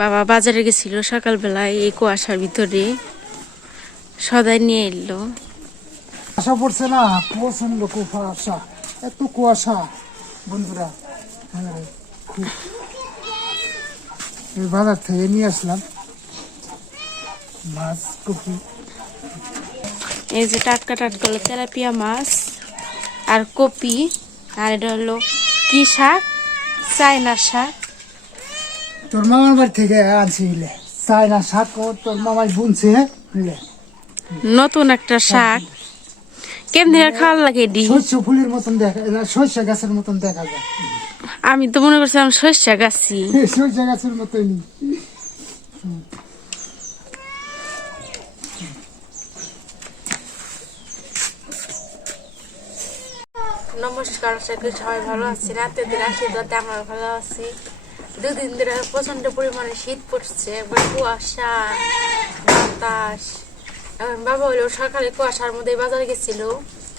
বাবা বাজারে গেছিল সকালবেলায় এই কুয়াশার ভিতরে। সদাই নিয়ে এলো। আশা পড়ছে না প্রচণ্ড কুয়াশা এত কুয়াশা। বন্ধুরা হ্যাঁ খুব এই বাজার থেকে নিয়ে আসলাম। মাছ কপি। এই যে টাটকা টাটকা হলো তেলাপিয়া মাছ আর কপি আর এটা হলো কি শাক? চায়না শাক। তোর মামার বাড়ি থেকে আনছি ইলে চাই না শাক ও তোর মামাই বুনছে ইলে নতুন একটা শাক। কেমনি খাওয়ার লাগে ডি শস্য ফুলের মতন দেখা শস্য গাছের মতন দেখা যায়। আমি তো মনে করছিলাম শস্যা গাছি। শস্য গাছের মতনই নমস্কার আশা সবাই ভালো আছি। রাতের দিন আশীর্বাদে আমরা ভালো আছি। দুদিন ধরে প্রচণ্ড পরিমাণে শীত পড়ছে কুয়াশা বাতাস। বাবা হলো সকালে কুয়াশার মধ্যে বাজারে গেছিল।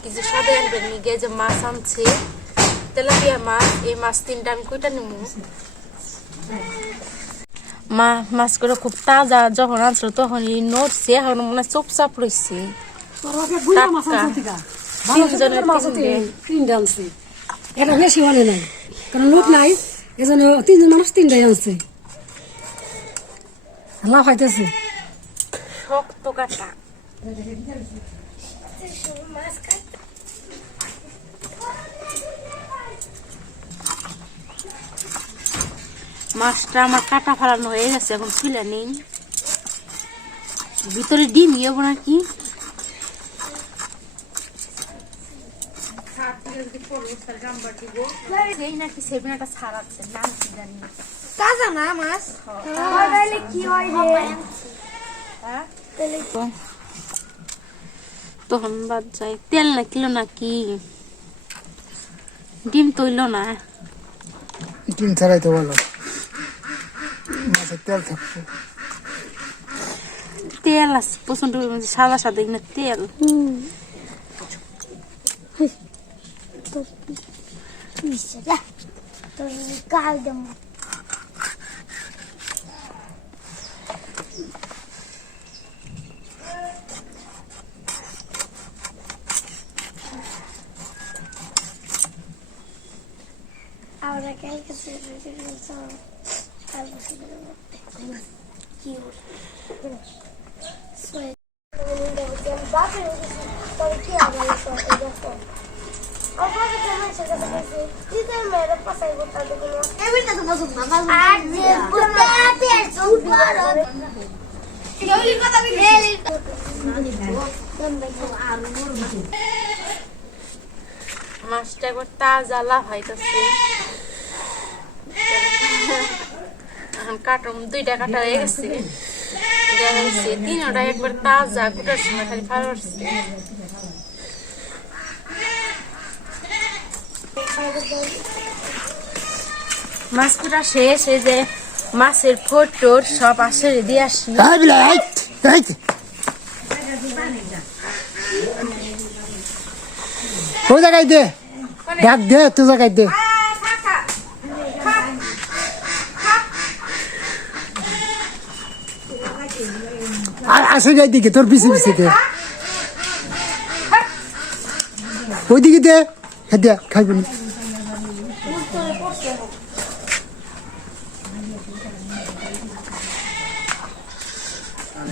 কিছু সদাই আনবে নিয়ে যে মাছ আনছে। তেলাপিয়া মাছ এই মাছ তিনটা আমি কইটা নিমু মা মাছগুলো খুব তাজা যখন আনছিল তখন এই নড়ছে এখন মনে হয় চুপচাপ রয়েছে এটা বেশি মানে নাই কারণ লোক নাই এজন্য তিনজন মানুষ তিনটাই আনছে লাভ হইতেছে শক্ত কাটা মাছটা আমার কাটা ফালানো হয়ে গেছে এখন ছিলে নেই। ভিতরে ডিম ইয়েবো নাকি? নাকি সেমিনাটা ছাড়াচ্ছে নাম কি জানি কাঁচা না মাছ? তাহলে কি হয় রে হ্যাঁ? তখন বাদ যায়। তেল না কিলো নাকি ডিম তৈল না। ডিম ছাড়াই তো ভালো। মাছের তেল থাকবে তেল আছে প্রচণ্ড পরিমাণে সাদা সাদা এখানে তেল যা তোর কাল দেব Ahora que hay que hacer? মাছটা একবার তাজা লাভ হইতেছে এখন কাটম দুইটা কাটা হয়ে গেছে। যাচ্ছে তিনটা একবার তাজা গোটার সময় খালি ফার মাছ কুটা শেষ, এই যে মাছের ফটোর সব আসে দিয়ে আসি। ওই জায়গায় দে, ডাক দে, তুই জায়গায় দে আর আসে যাই দিকে তোর পিছে পিছে দে ওইদিকে দে হ্যাঁ দে খাইবি না।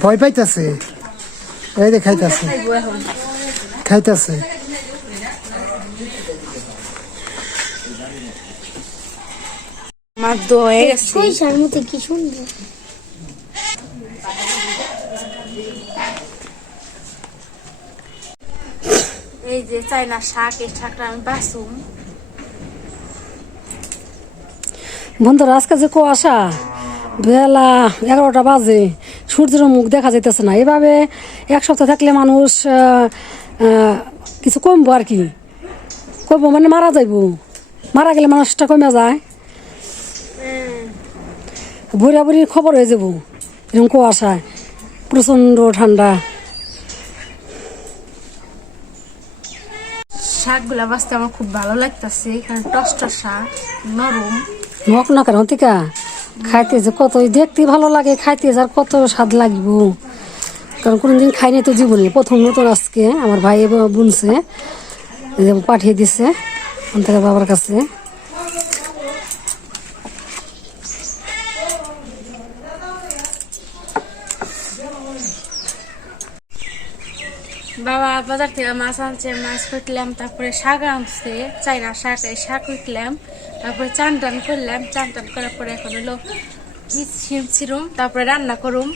ভয় পাইতাছে? এই দে খাইতাছে। খাইতাছে। ধোয়া হয়ে গেছে। সরিষার মতো কি সুন্দর এই যে চাইনা শাক এই শাকটা আমি বাসুম বন্ধুরা আজকে যে কুয়াশা বেলা এগারোটা বাজে সূর্যের মুখ দেখা যাইতেছে না। এভাবে এক সপ্তাহ থাকলে মানুষ কিছু কমবো আর কি। কমবো মানে মারা যাইব। মারা গেলে মানুষটা কমে যায়। বুড়া বুড়ির খবর হয়ে যাব এরকম কুয়াশায়। প্রচণ্ড ঠান্ডা। শাকগুলা বাঁচতে আমার খুব ভালো লাগতেছে। এখানে টসটা শাক, নরম। মক না কেন টিকা খাইতে যে কত দেখতে ভালো লাগে, খাইতে যার কত স্বাদ লাগব। কারণ কোনোদিন খাইনি তো জীবনে, প্রথম নতুন আজকে। আমার ভাই বুনছে পাঠিয়ে দিছে বাবার কাছে। বাবা বাজার থেকে মাছ আনছে মাছ কুটলাম তারপরে শাক আনছে চাইনা শাক এই শাক কুটলাম তারপরে চান টান করলাম চান টান করার পরে এখন হলো কি ছিম ছিরুম তারপরে রান্না করুম।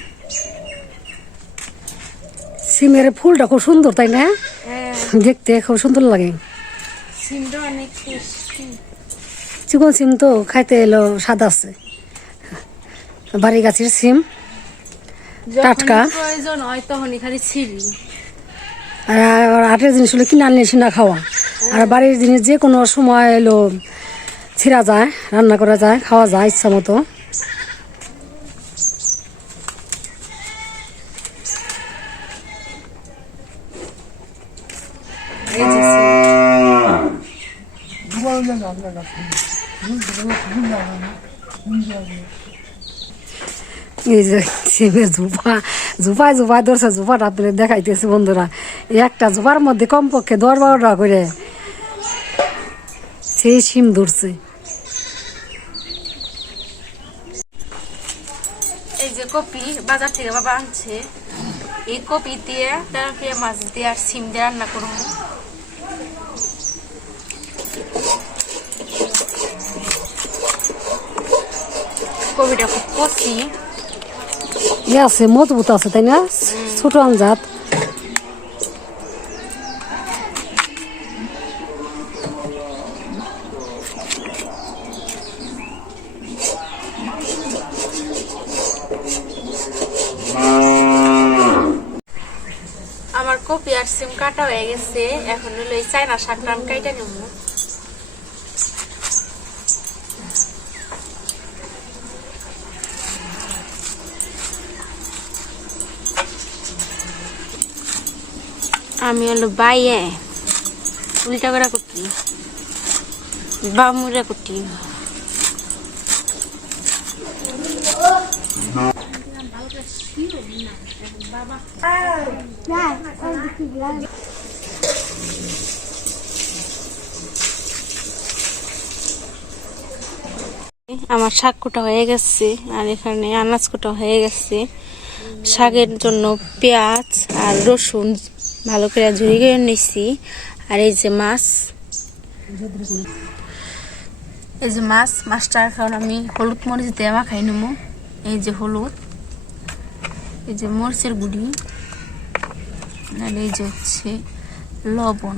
সিমের ফুলটা খুব সুন্দর তাই না? হ্যাঁ। দেখতে খুব সুন্দর লাগে। সিমটা অনেক চিকন সিম তো খাইতে এলো স্বাদ আছে। বাড়ি গাছের সিম টাটকা। প্রয়োজন হয় তখনই খালি ছিড়ি। আর হাটের জিনিস হলো কিনে আনলে সিনা খাওয়া। আর বাড়ির জিনিস যে কোনো সময় এলো ছিঁড়া যায়, রান্না করা যায়, খাওয়া যায় ইচ্ছা মতো। এই যে এই যে সিমের জুপা জুপায় জুপায় ধরছে জুপাটা আপনাদের দেখাইতেছে বন্ধুরা। একটা জুপার মধ্যে কমপক্ষে দশ বারোটা করে সেই সিম ধরছে। এই যে কপি বাজার থেকে বাবা আনছে। এই কপি দিয়ে তেলাপিয়া মাছ দিয়ে আর সিম দিয়ে রান্না করব। কপিটা খুব কচি। ইয়ে মজবুত আছে, তাই না? ছোট আঞ্জাত আমার কপি আর সিম কাটা হয়ে গেছে, এখন হলো এই চাইনা শাকটা আমি কাইটা নেব। আমি হলো বাইয়ে। উল্টা করে কুটি বামুরা কুটি আমার শাক কোটা হয়ে গেছে, আর এখানে আনাজ কোটা হয়ে গেছে। শাকের জন্য পেঁয়াজ আর রসুন ভালো করে ঝুড়ি করে নিছি। আর এই যে মাছ। এই যে মাছ মাছটা এখন আমি হলুদ মরিচ দিয়ে খাই নেব। এই যে হলুদ। এই যে মরিচের গুঁড়ি। আর এই যে হচ্ছে লবণ।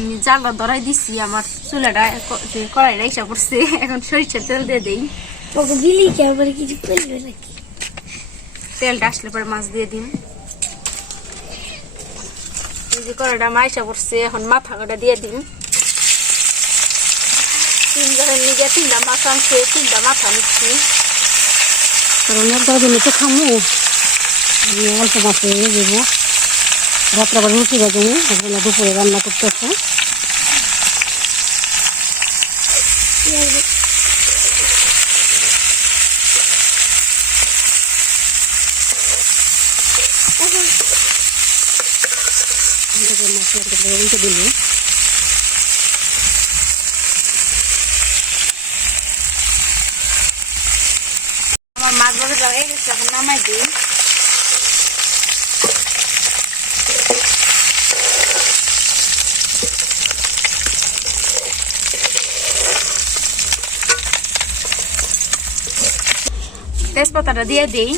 আমি জালটা ধরাই দিছি আমার চুলাটা কড়াইটা ইসা করছে এখন সরিষার তেল দিয়ে দিই। তোকে দিলি কি আবার কিছু করবে নাকি? তেলটা আসলে পরে মাছ দিয়ে দিন এই যে কড়াইটা মাইসা করছে এখন মাথা কটা দিয়ে দিন তিন জনের নিজে তিনটা মাছ আনছে তিনটা মাথা নিচ্ছি। কারণ একবার তো খামো। আমি অল্প মাছে হয়ে যাব। রাত্রে আবার রুটি বাজাবো এখন দুপুরে রান্না করতেছে উল্টে দিলে আমার মাছ ভাজা লাগাই গেছে, এখন নামাই দিই। তেজপাতাটা দিয়ে দিই।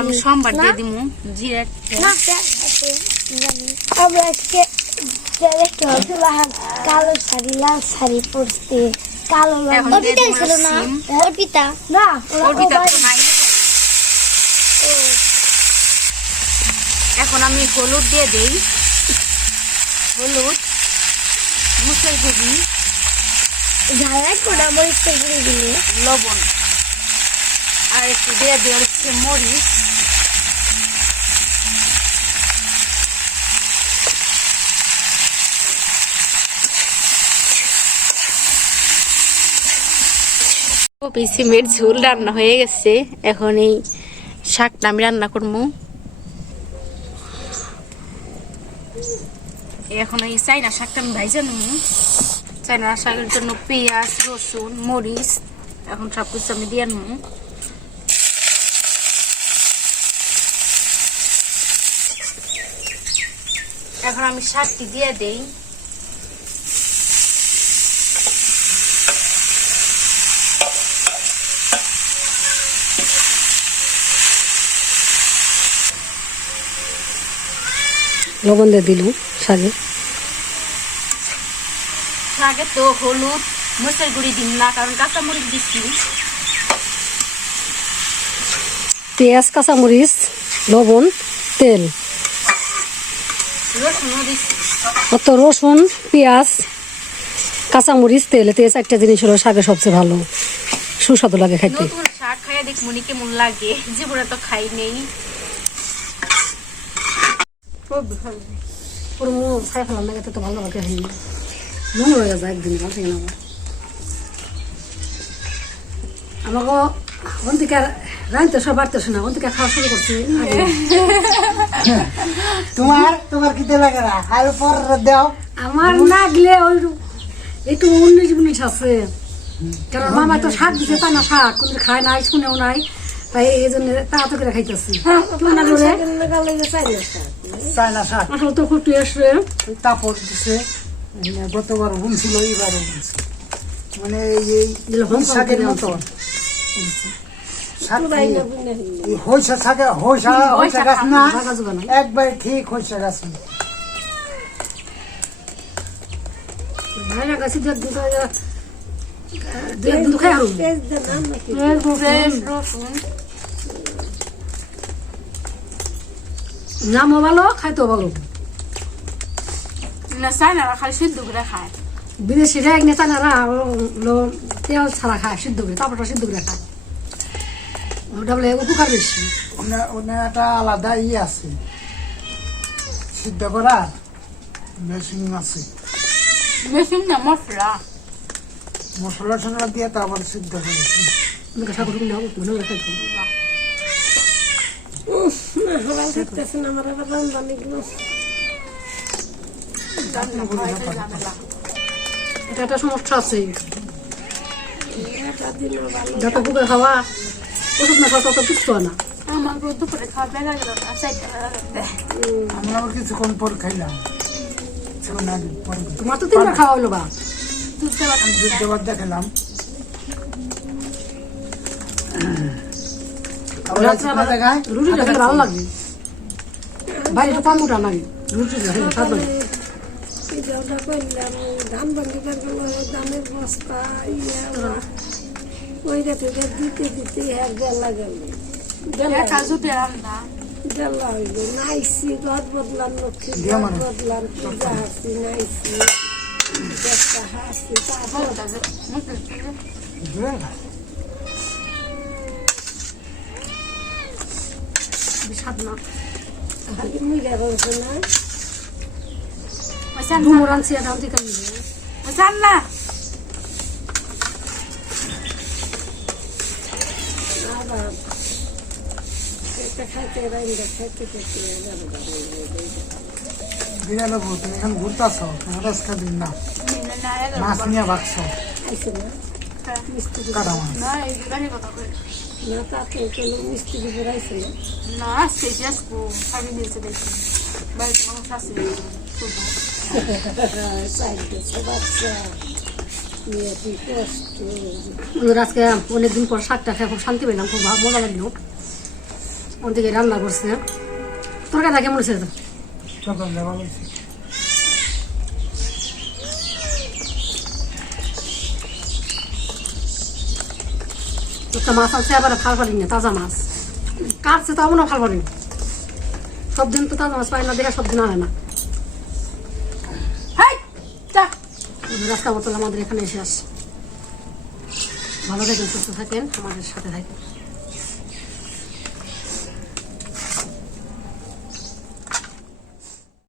আমি সোমবার দিয়ে দিমু জিরা কালো শাড়ি লাল শাড়ি পরতে কালো এখন ছিল না অর্পিতা না অর্পিতা তো নাই। এখন আমি হলুদ দিয়ে দেই। হলুদ মুসের গুঁড়ি কোনা মরিচের গুঁড়ি দিলে লবণ। আর একটু দিয়ে দিয়ে হচ্ছে মরিচ। কপি সিমের ঝোল রান্না হয়ে গেছে। এখন এই শাকটা আমি রান্না করব এখন এই চাইনা শাকটা আমি ভাইজা চাইনা শাকের জন্য পেঁয়াজ, রসুন, মরিচ, এখন সব কিছু আমি দিয়ে নেব এখন আমি শাকটি দিয়ে দেই। লবণ দিয়ে দিল শাকে শাকে তো হলুদ মরিচের গুঁড়ি দিন না কারণ কাঁচা মরিচ দিচ্ছি। পেঁয়াজ কাঁচামরিচ লবণ তেল। অত রসুন পেঁয়াজ কাঁচামরিচ তেল এই চারটা জিনিস হলো শাকে সবচেয়ে ভালো। সুস্বাদু লাগে খাইতে শাক খাইয়া দেখ মনে কেমন লাগে। জীবনে তো খাই নেই। পুরো মন খাই ফেলাম না তো ভালো লাগে হয়নি। মনে হয়ে যায় একদিন ভালো না আমাকে অন্তিকার রাইতে সব বাড়তেছে না অন্তিকা খাওয়া শুরু করছে তোমার তোমার কি লাগে না আর পর দাও আমার না গেলে ওই একটু উনিশ উনিশ আছে কারণ মামা তো শাক দিছে তা না শাক কোনো খায় নাই শুনেও নাই তাই এই জন্য তাড়াতাড়ি করে খাইতেছি চায়না শাক আসলে তো ফুটে আসছে তাপড় দিছে গতবার বুনছিল এবারও বুনছে মানে এই শাকের মতো হইসা শাকে হইসা হইসা গাছ না একবার ঠিক হইসা গাছ না। নামও ভালো খাইতেও ভালো। না চাই না খালি সিদ্ধ করে খায় বিদেশিরা এক নেতা না তেল ছাড়া খায় সিদ্ধ করে তারপরটা সিদ্ধ করে খায় ওটা বলে উপকার বেশি ওনার একটা আলাদা ই আছে সিদ্ধ করার মেশিন আছে মেশিন না মশলা মশলা টসলা দিয়ে তারপর সিদ্ধ করেছি আমাকে ঠাকুর কিনে হোক মনে করে খাইতে এটা একটা সমস্যা আছে। যত বুকে খাওয়া ওষুধ না খাওয়া তত কিছু না। আমার দুপুরে খাওয়া গেল কিছুক্ষণ পর খাইলাম। তোমার তো তিনবার খাওয়া হলো বা? দুধ দেওয়ার দেখালাম ভালো লাগে। বাইরে তো পাম্পুটা লাগে। রুটিটা খেলে স্বাদ লাগে ধান করব ধানের বস্তা ইয়া ওইটা থেকে দিতে দিতে হ্যাঁ বেলা গেল বেলা হইল নাইছি ঘর বদলাম লক্ষ্মী ঘর। বদলাম পূজা হাসি নাইছি দশটা হাসি তারপর না খালি মুইরা রয়েছে না ডুমুর আনছি আনতে কামি জান না বিড়ালে বউ তুমি এখন ঘুরতেছ মাছ খাবি না মাছ নিয়ে ভাগছ কাটা মাছ না তাতে কোনো মিস্ত্রি বেড়াইছে না না সে যাসবো আমি নিয়েছে দেখি বাড়িতে মানুষ আসবে আজকে অনেকদিন পর শাকটা খেয়ে খুব শান্তি পেলাম খুব ভালো মজা লাগল। ওর রান্না করছে। তরকারিটা কেমন হয়েছে হয়েছে। একটা মাছ আছে আবার খাওয়া পারি না তাজা মাছ। কাটছে তাও মনে হয় পারি সব দিন তো তাজা মাছ পাই না দেখে সব দিন আনে না। রাস্তা বোতল আমাদের এখানে এসে আসে ভালো থাকেন সুস্থ থাকেন আমাদের সাথে থাকেন।